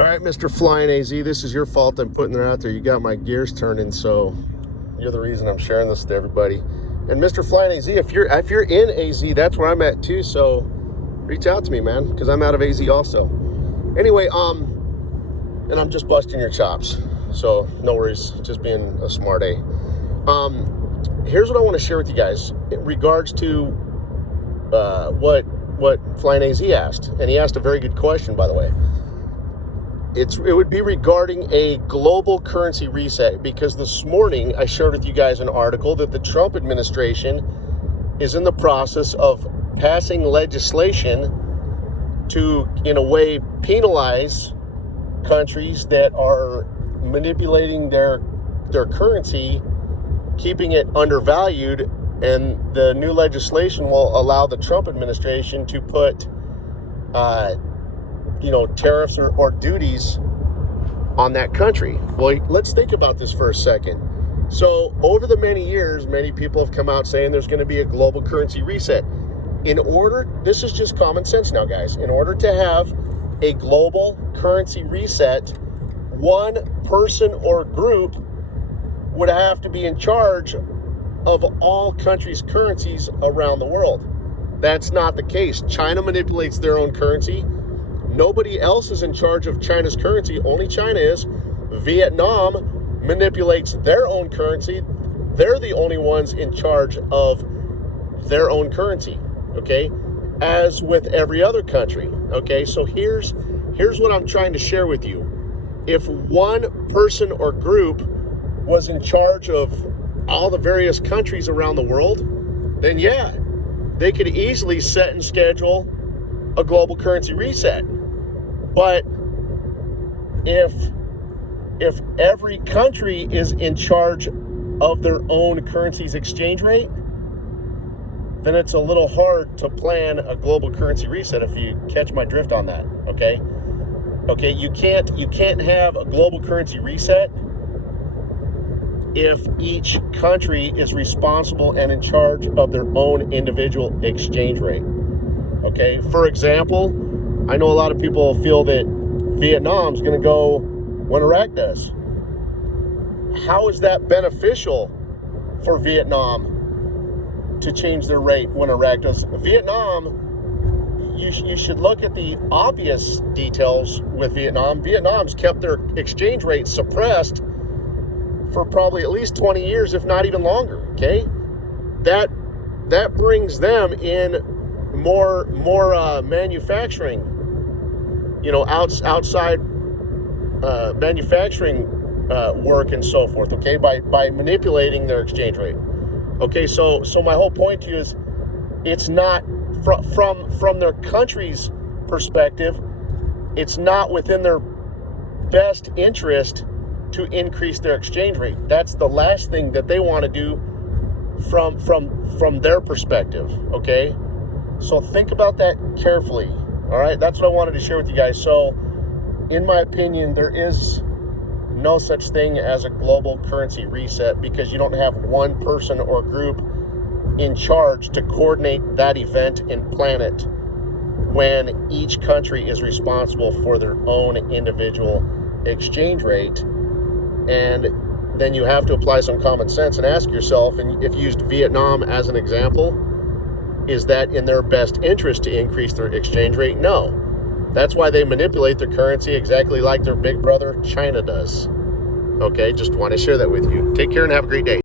All right, Mr. Flying AZ, this is your fault. I'm putting it out there. You got my gears turning, so you're the reason I'm sharing this to everybody. And Mr. Flying AZ, if you're in AZ, that's where I'm at too. So reach out to me, man, because I'm out of AZ also. Anyway, and I'm just busting your chops, so no worries. Just being a smart A. Here's what I want to share with you guys in regards to what Flying AZ asked, and he asked a very good question, by the way. It would be regarding a global currency reset, because this morning I shared with you guys an article that the Trump administration is in the process of passing legislation to, in a way, penalize countries that are manipulating their currency, keeping it undervalued, and the new legislation will allow the Trump administration to put tariffs or duties on that country. Well, let's think about this for a second. So over the many years, many people have come out saying there's going to be a global currency reset. This is just common sense now, guys. In order to have a global currency reset, one person or group would have to be in charge of all countries' currencies around the world. That's not the case. China manipulates their own currency. Nobody else is in charge of China's currency. Only China is. Vietnam manipulates their own currency. They're the only ones in charge of their own currency, okay? As with every other country, okay? So here's what I'm trying to share with you. If one person or group was in charge of all the various countries around the world, then yeah, they could easily set and schedule a global currency reset. But if every country is in charge of their own currency's exchange rate, then it's a little hard to plan a global currency reset, if you catch my drift on that, okay? Okay, you can't have a global currency reset if each country is responsible and in charge of their own individual exchange rate. Okay, for example, I know a lot of people feel that Vietnam's going to go when Iraq does. How is that beneficial for Vietnam to change their rate when Iraq does? Vietnam, you should look at the obvious details with Vietnam. Vietnam's kept their exchange rate suppressed for probably at least 20 years, if not even longer, okay? That brings them in more manufacturing, outside manufacturing work and so forth, okay, by manipulating their exchange rate. Okay, so my whole point to you is, it's not from their country's perspective, it's not within their best interest to increase their exchange rate. That's the last thing that they want to do from their perspective, okay? So think about that carefully, all right? That's what I wanted to share with you guys. So, in my opinion, there is no such thing as a global currency reset, because you don't have one person or group in charge to coordinate that event and plan it, when each country is responsible for their own individual exchange rate. And then you have to apply some common sense and ask yourself, and if you used Vietnam as an example, is that in their best interest to increase their exchange rate? No. That's why they manipulate their currency exactly like their big brother China does. Okay, just want to share that with you. Take care and have a great day.